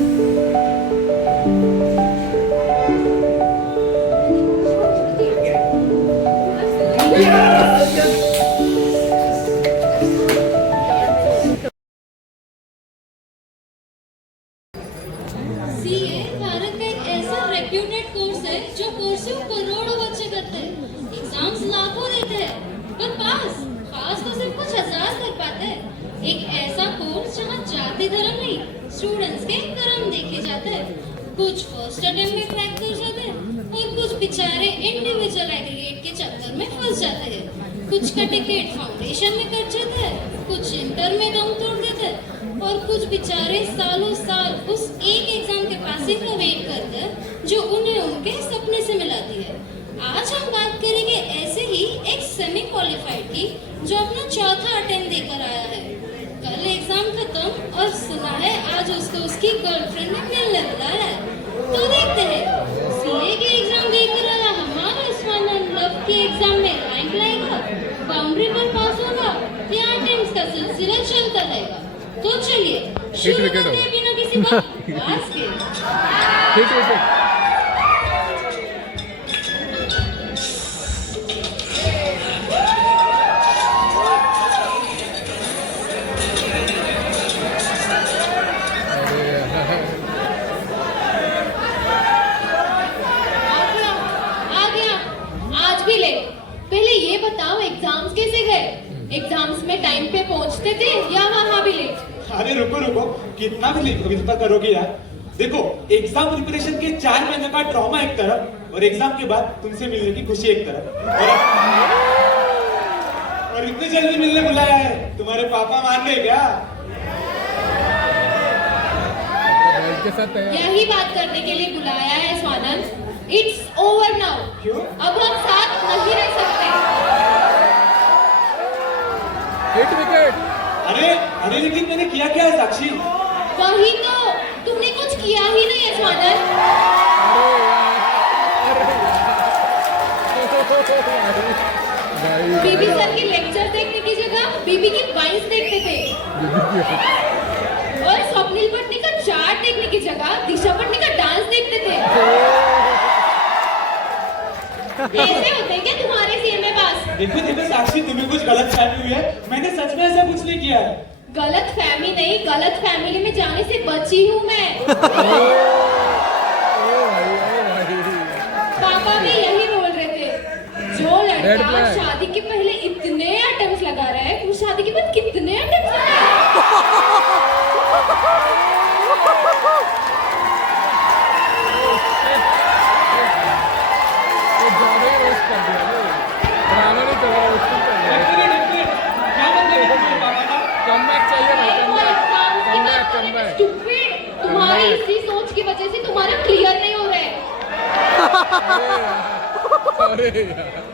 CA Bharat का एक ऐसा रेप्यूटेड कोर्स है जो परस्यू करोड़ों बच्चे करते हैं, एग्जाम्स लाखों देते हैं, पर पास तो सिर्फ कुछ हजार कर पाते हैं। एक ऐसा कोर्स जहाँ जाति धर्म नहीं, स्टूडेंट्स के कर्म देखे जाते हैं। कुछ फर्स्ट अटेम्प्ट में क्रैक कर जाते हैं और कुछ बेचारे इंडिविजुअल एग्रीगेट के चक्कर में फंस जाते हैं। कुछ का टिकट फाउंडेशन में कट जाता है, कुछ इंटर में दम तोड़ देते हैं और कुछ बेचारे सालों साल उस एक एग्जाम के पासिंग का वेट करते हैं जो उन्हें उनके सपने से मिलाती है। आज हम बात करेंगे ऐसे ही एक सेमी क्वालिफाइड की जो अपना चौथा अटेम्प्ट देकर आया है। कल एग्जाम खत्म और सुना है आज उसको उसकी गर्लफ्रेंड ने मिलने बुलाया है। तो देखते हैं सीए की एग्जाम देकर आया हमारा इस्मानन लव के एग्जाम में रैंक लाएगा, बाउंड्री पर पास होगा या अटेम्प्ट्स का सिलसिला चलता रहेगा। तो चलिए शुरू करते हैं बिना किसी बकवास के। आ गया आज भी लेट। पहले ये बताओ एग्जाम्स कैसे गए? एग्जाम्स में टाइम पे पहुंचते थे या वहाँ भी लेट? अरे रुको कितना भी लिखा करोगे यार। देखो एग्जाम प्रिपरेशन के 4 महीने का ट्रॉमा एक तरफ और एग्जाम के बाद तुमसे मिलने की खुशी एक तरफ, और इतने जल्दी मिलने बुलाया है। तुम्हारे पापा मान गए क्या? यही बात करने के लिए बुलाया है स्वानंद। It's over now. क्यों? अब हम साथ नहीं रह सकते। अरे लेकिन मैंने किया क्या है साक्षी? वही तो, तुमने कुछ किया ही नहीं है स्वानंद। बीबी सर के लेक्चर देखने की जगह बीबी की वाइन्स देखते थे और स्वप्निल पटनी का चार्ट देखने की जगह दिशा पटनी का डांस देखते थे। ऐसे होते हैं क्या तुम्हारे सीए में पास? देखो साक्षी, तुम्हें कुछ गलत फहमी हुई है। मैंने सच में ऐसा कुछ नहीं किया है। गलत फहमी नहीं, गलत फैमिली में जाने से बची हूँ मैं। पापा भी यही बोल रहे थे, जो लड़का शादी के पहले इतने अटेम्प्ट्स लगा रहा है वो शादी के बाद कितने अटेम्प्ट्स लगाएगा? तुम्हारी इसी सोच की वजह से तुम्हारा क्लियर नहीं हो रहा है।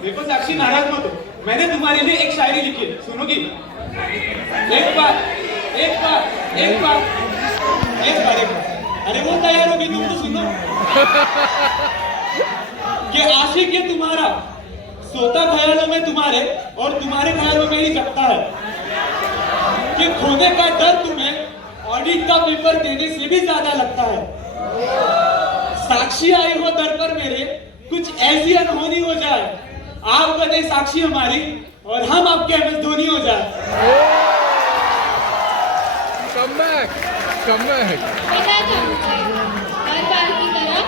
देखो साक्षी, नाराज मत हो। मैंने तुम्हारे लिए एक शायरी लिखी है, सुनोगी? एक बार अरे वो तैयार होगी, तुम तो सुनो। कि आशिक ये तुम्हारा सोता ख्यालों में तुम्हारे और तुम्हारे ख्यालों में ही जगता है, कि खोने का डर तुम्हें ऑडिट का पेपर देने से भी ज्यादा लगता है। साक्षी आई हो दर पर मेरे, कुछ ऐसी अनहोनी हो जाए, आप बने साक्षी हमारी और हम आपके एमएस धोनी हो जाए। Come back. हर बार की तरह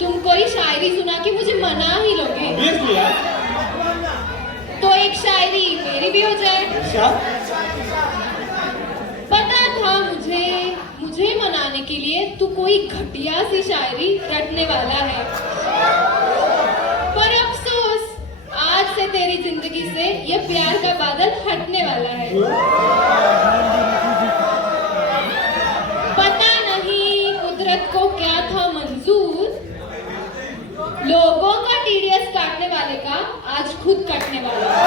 तुम कोई शायरी सुना के मुझे मना ही लोगे। तो एक शायरी मेरी भी हो जाए। अच्छा? पता था मुझे मनाने के लिए तू कोई घटिया सी शायरी रटने वाला है, पर अफसोस आज से तेरी जिंदगी से ये प्यार का बादल हटने वाला है। पता नहीं कुदरत को क्या था मंजूर, लोगों का टीडीएस काटने वाले का आज खुद कटने वाला है।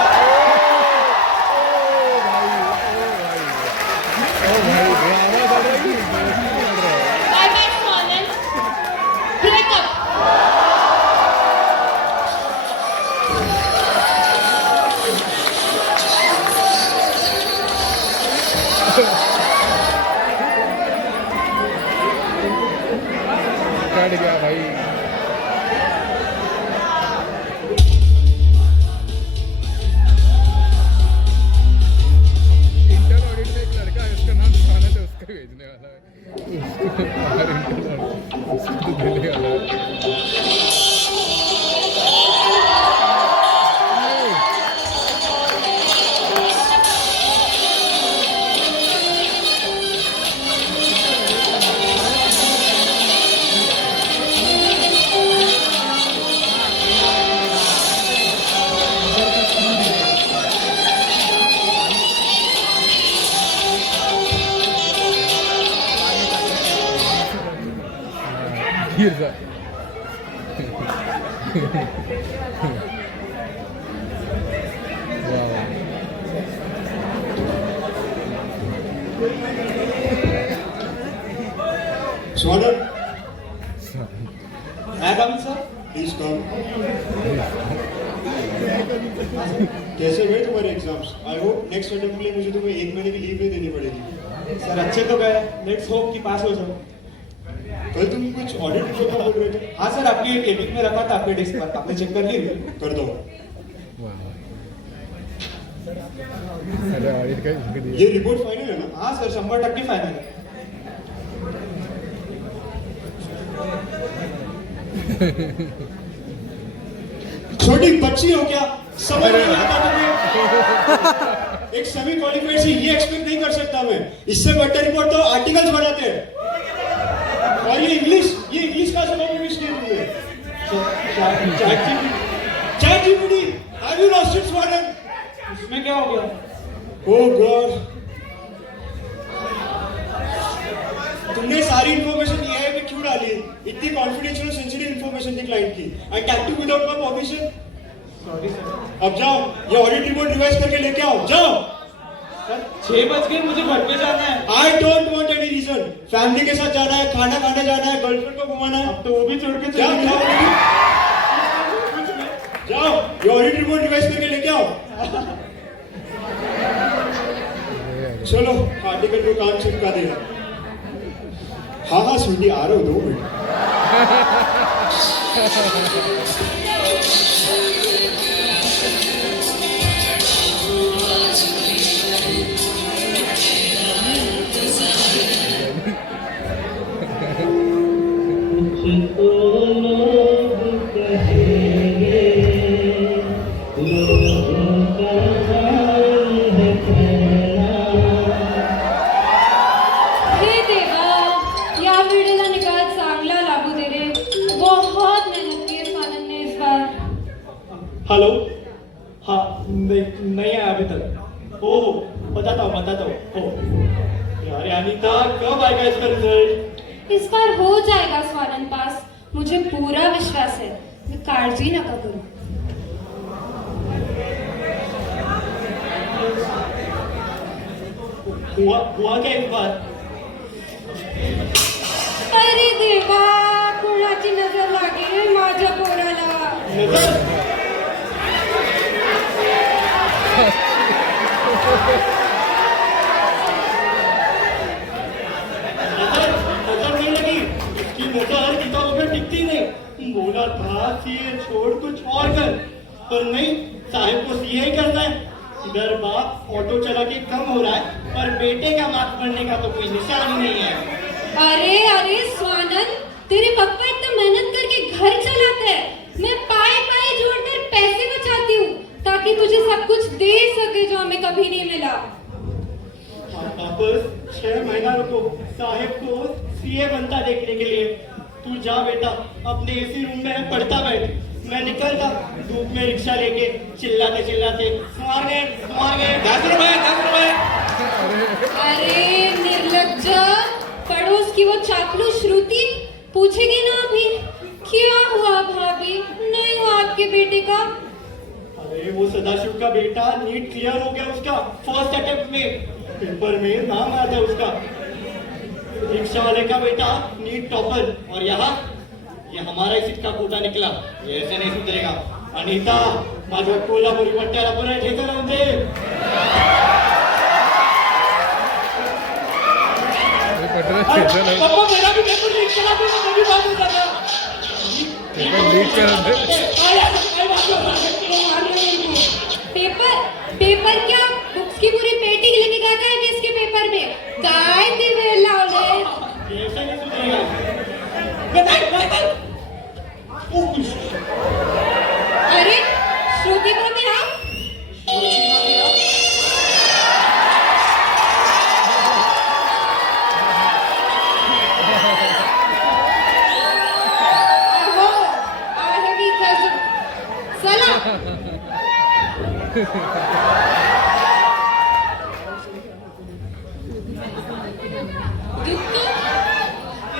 कट गया भाई. इंटर ऑडिट में एक लड़का है, उसका नाम स्वानंद है, उसको भेजने वाला है. उसको बाहर इंटर ऑडिट उसको देने वाला है. गिर जा. वाह. Swanan, मैं कमिंग सर. please come. कैसे गए तुम्हारे exams? I hope next attempt के लिए मुझे तुम्हें 1 महीने की लीव नहीं देनी पड़ेगी. सर अच्छे तो गए. लेट्स होप कि पास हो जाओ. कल तुम कुछ ऑडिट रिपोर्ट का बोल रहे थे. हाँ सर, आपके केबिन में रखा था आपके डेस्क पर. आपने चेक कर ली? कर दो. वाह. अरे ऑडिट का इसको दिया. ये रिपोर्ट फाइनल है ना? हाँ सर, 100% फाइनल है. छोटी बच्ची हो क्या? समझ नहीं आता तुम्हें? एक सेमी क्वालिफाइड से ये एक्सपेक्ट नहीं कर सकता मैं. इससे बेटर रिपोर्ट तो आर्टिकल्स बनाते हैं. और ये इंग्लिश का सब भी मिस्टेक हुई है. Chat GPT, have you lost it Swanand? इसमें क्या हो गया? ओह गॉड, तुमने सारी इन्फॉर्मेशन एआई पे क्यों डाली? इतनी कॉन्फिडेंशियल और सेंसिटिव इन्फॉर्मेशन थी क्लाइंट की. And tag to without my permission. Sorry sir. अब जाओ, ये ऑडिट रिपोर्ट रिवाइज करके लेके आओ. जाओ. सर 6 बज गए, मुझे घर पे जाना है. I don't want any reason. Family के साथ जाना है, खाना खाने जाना है, गर्लफ्रेंड को घुमाना है. अब तो वो भी छोड़ के जाओ चले जाओ गए. जाओ, ये ऑडिट रिपोर्ट रिवाइज करके लेके आओ. चलो, आर्टिकल को काम चिपका दिया. हाँ हाँ स्वीटी, आ रहा हूँ 2 मिनट. हे देवा, या व्हिडिओला निकाल चांगला लागू दे रे. बहुत मेहनत की है स्वानंद ने इस बार. हेलो. हाँ, नहीं आया अभी तक. हो बताता हूँ. हो यार अनीता, कब आएगा इसका रिजल्ट? इस बार हो जाएगा स्वानंद पास. मुझे पूरा विश्वास है. काळजी नका करू. हुआ क्या इस बार? अरे देवा, कोणाची नजर लागली माझ्या पोराला. नजर? नजर नहीं लगी. इसकी नजर किताबों में टिकती नहीं. बोला था सीए छोड़ कुछ और कर, पर नहीं, साहब को सीए ही करना है. इधर बाप ऑटो चला के कम हो रहा है, पर बेटे का मार्क्स बढ़ने का तो कोई निशान ही नहीं है. अरे अरे स्वानंद, तेरे पापा इतना मेहनत करके घर चलाते हैं. मैं पाए पाए जोड़कर पैसे बचाती हूँ ताकि तुझे सब कुछ दे सके जो हमें कभी नहीं मिला. वापस 6 महीना रुको. साहेब को सीए बनता देखने के लिए. तू जा बेटा, अपने एसी रूम में पढ़ता बैठ. मैं निकलता धूप में रिक्शा लेके चिल्लाते 10 रुपए. अरे निर्लज्ज, पड़ोस की वो चापलू श्रुति पूछेगी ना अभी, क्या हुआ भाभी, नहीं हुआ आपके बेटे का? अरे वो सदाशिव का बेटा नीट क्लियर हो गया उसका फर्स्ट अटेम्प्ट में. पेपर में नाम आ गया उसका. रिक्शा वाले का बेटा नीट टॉपर. और यहाँ ये हमारा सीट का कोटा निकला. ये ऐसे नहीं सुधरेगा. अनीता, माझ्या कोल्हापुरी पट्ट्याला परत हे लावून दे. पटरा छेदला. पापा मेरा भी पेपर लीक करा तू कभी बात होता था पेपर लीक कर दे पेपर पेपर क्या बुक्स की पूरी पेटी लेके गया है इसके पेपर में काय दिवे लावले ऐसे नहीं सुधरेगा बताए बताए ओ कुछ अरे श्रुति को भी आप अहो आहे मी कजू चला दुत्तू,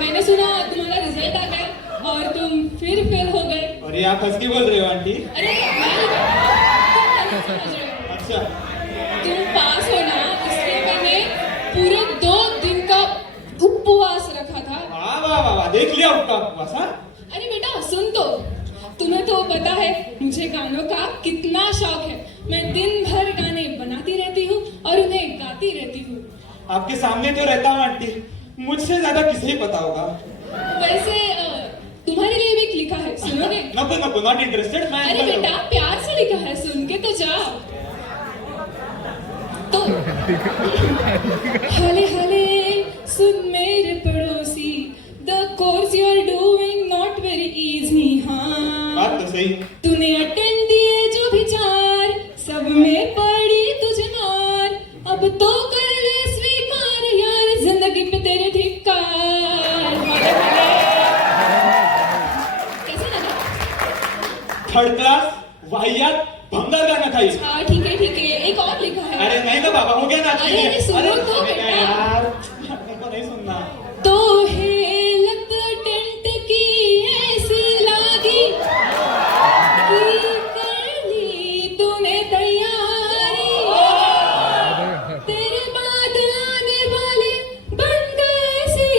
मैंने सुना तुम्हारा रिजल्ट आ गया और तुम फिर फेल हो गए और ये आप हंस के बोल रहे हो आंटी अरे तुम समझ रहे हो अच्छा तुम पास हो ना इसलिए मैंने पूरे 2 दिन का उपवास रखा था वाह वाह वाह वाह देख लिया उसका उपवास हाँ अरे बेटा सुन तो तुम्हें तो पता है मुझे गानों का कितना शौक है मैं दिन भर गाने बनाती रहती हूँ और उन्हें गाती रहती हूँ आपके सामने तो रहता हूँ आंटी मुझसे ज्यादा किसे ही पता होगा वैसे तुम्हारे लिए भी एक लिखा है सुनोगे नको नको नॉट इंटरेस्टेड मैं अरे बेटा प्यार से लिखा है सुन के तो जाओ तो हले हले सुन मेरे पड़ोसी the course you are doing not very easy हाँ बात तो सही तूने अटेंड दिए जो भी 4 सब में पड़ी तुझे मार अब तो कर ले स्वीकार यार जिंदगी पे तेरे धिक्कार हले हले कैसा लगा थर्ड क्लास वाहियात भंगार गाना था ये हाँ ठीक है एक और लिखा है अरे नहीं ना बाबा हो गया ना अरे, अरे, सुनो तो अरे बेटा। यार मेरे को नहीं सुनना तो हेलत टेंट की ऐसी लागी कि कर ली तूने तैयारी तेरे बाद आने वाले बन गए ऐसे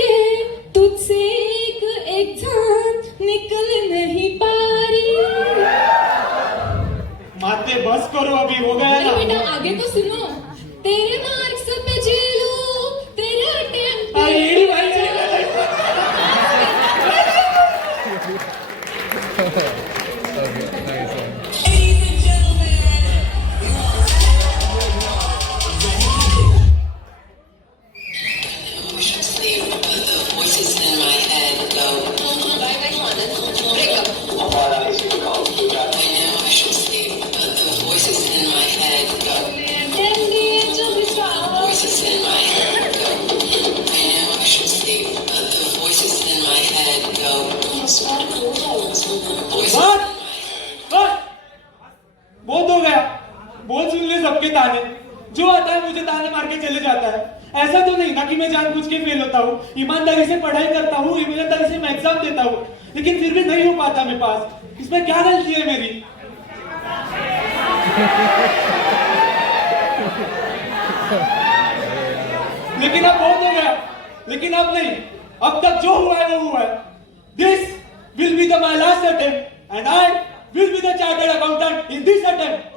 तुझसे एक एग्जाम निकल नहीं पा रही माते बस करो अभी हो गया अरे ना बेटा आगे तो सुनो तेरे मार्क्स पे जेलू तेरे अटेम्प्ट अरे ये भाई Okay, nice one. Voices in my head go. I know I should sleep, but the voices in my head go. Voices in my head go. I know I should sleep, but the voices in my head go. Voices in my head. बस बहुत हो गया बहुत सुन ले सबके ताने जो आता है मुझे ताने मार के चले जाता है ऐसा तो नहीं ना कि मैं जानबूझ के फेल होता हूँ ईमानदारी से पढ़ाई करता हूँ ईमानदारी से मैं एग्जाम देता हूँ लेकिन फिर भी नहीं हो पाता मैं पास इसमें क्या गलती है मेरी लेकिन अब बहुत हो गया लेकिन अब नहीं अब तक जो हुआ है वो हुआ है this will be the my last attempt and I will be the chartered accountant in this attempt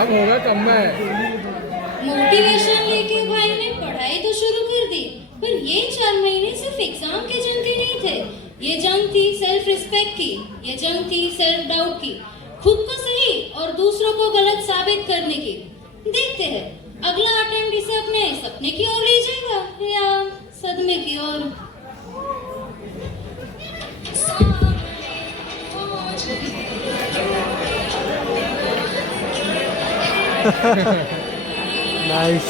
अब होगा कम में मोटिवेशन लेके भाई ने पढ़ाई तो शुरू कर दी पर ये 4 महीने सिर्फ एग्जाम के जंग के नहीं थे ये जंग थी सेल्फ रिस्पेक्ट की ये जंग थी सेल्फ डाउट की खुद को सही और दूसरों को गलत साबित करने की देखते हैं अगला अटेम्प्ट इसे अपने सपने की ओर ले जाएगा या सदमे की ओर Nice.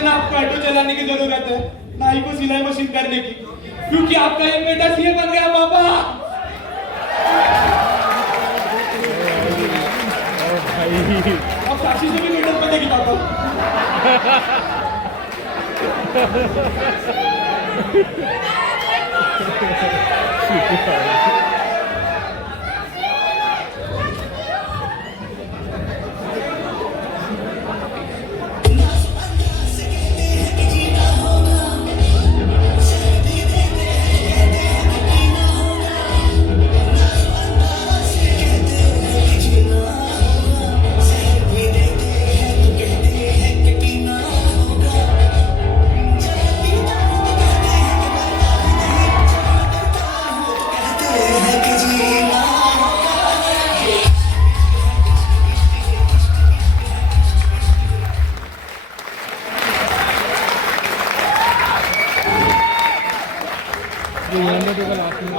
से ना आपको ऑटो चलाने की जरूरत है, ना ही को सिलाई मशीन करने की, क्योंकि आपका एक बेटा सीए बन गया पापा। अब साक्षी से भी मेडल बनेगी पापा।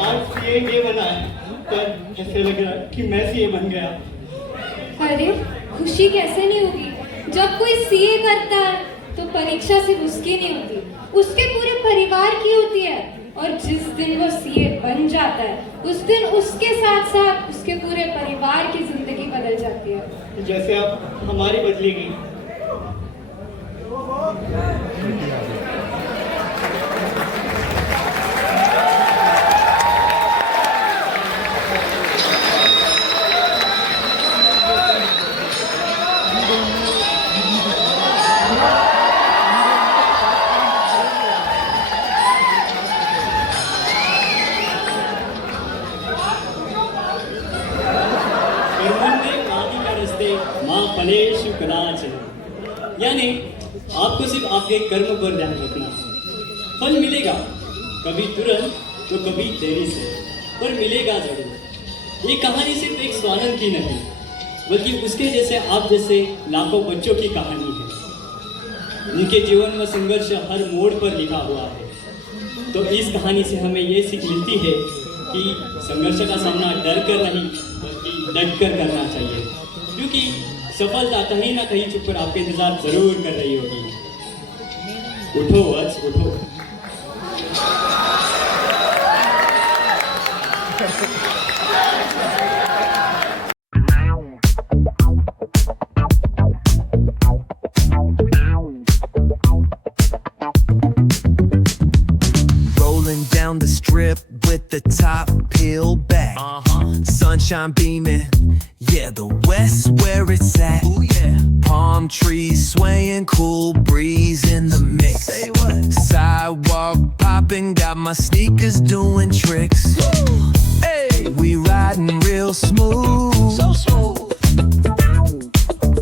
आज सीए ये बना है, पर ऐसे लग रहा है कि मैं सीए बन गया। अरे खुशी कैसे नहीं होगी? जब कोई सीए करता है तो परीक्षा सिर्फ उसकी नहीं होती, उसके पूरे परिवार की होती है। और जिस दिन वो सीए बन जाता है उस दिन उसके साथ साथ उसके पूरे परिवार की जिंदगी बदल जाती है। जैसे अब हमारी बदली गई। माँ फलेषु कदाचन, यानी आपको सिर्फ आपके कर्म पर ध्यान रखना है। फल मिलेगा, कभी तुरंत तो कभी देरी से, पर मिलेगा जरूर। ये कहानी सिर्फ एक स्वानंद की नहीं, बल्कि उसके जैसे आप जैसे लाखों बच्चों की कहानी है। उनके जीवन में संघर्ष हर मोड़ पर लिखा हुआ है। तो इस कहानी से हमें ये सीख मिलती है कि संघर्ष का सामना डर कर नहीं बल्कि डट कर करना चाहिए, क्योंकि सफलता कहीं ना कहीं छुपकर आपके इंतजार जरूर कर रही होगी। उठो वत्स उठो। Rolling down the strip with the top peeled back. Sunshine beaming, yeah, the west where it's at. Ooh, yeah. Palm trees swaying, cool breeze in the mix. Say what? Sidewalk popping, got my sneakers doing tricks. Woo. Hey, we riding real smooth, so smooth.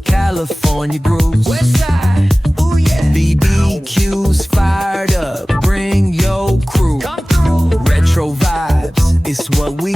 California grooves, west side, ooh yeah. BBQs fired up, bring your crew. Come through. Retro vibes, it's what we